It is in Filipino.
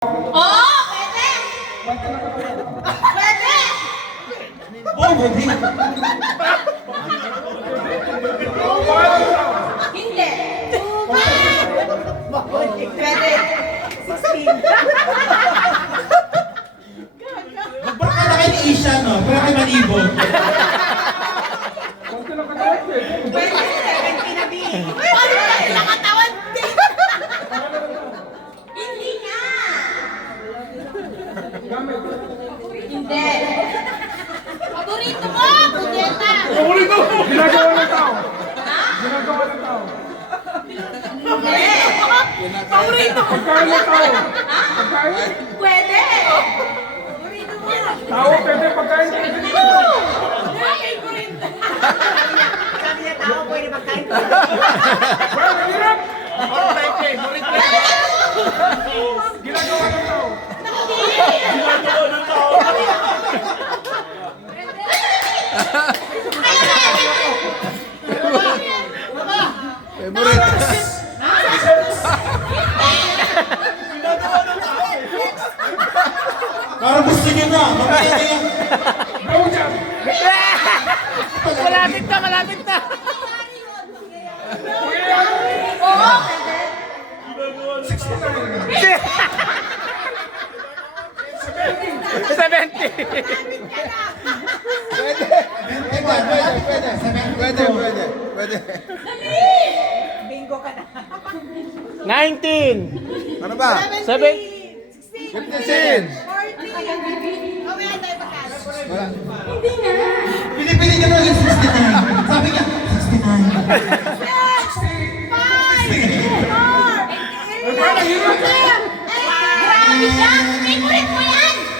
Oo, pwede! Pwede! Oh, pwede. Hindi. Pwede. 16. Magbarka na kayo ni Isha, no? Pero kay Manibo. Pwede. 17 na B. Ano tayo nakatawan? Hindi nga. Hindi. Paborito mo, Pudeta. Paborito mo! Ginagawa ng tao. Ginagawa ng tao. Hindi. Paborito mo. Pagkain ng tao. Pagkain. Pwede. Paborito mo. Tao, pwede pagkain. Paborito mo. Favorite. Sabi niya tao, pwede magkain. Well, hirap. Ginagawa ng tao. Ginagawa ng tao. Parang gusto niyo na. Mamaya na yan. Go dyan. Malapit na, malapit na. Oo. 70. Pwede. Bingo ka na. 19. Ano ba? 7. 15. Mamaya tayo pagkala. Pinipili ka na yung 69. Sabi niya, 69. Grabe siya! Favorite mo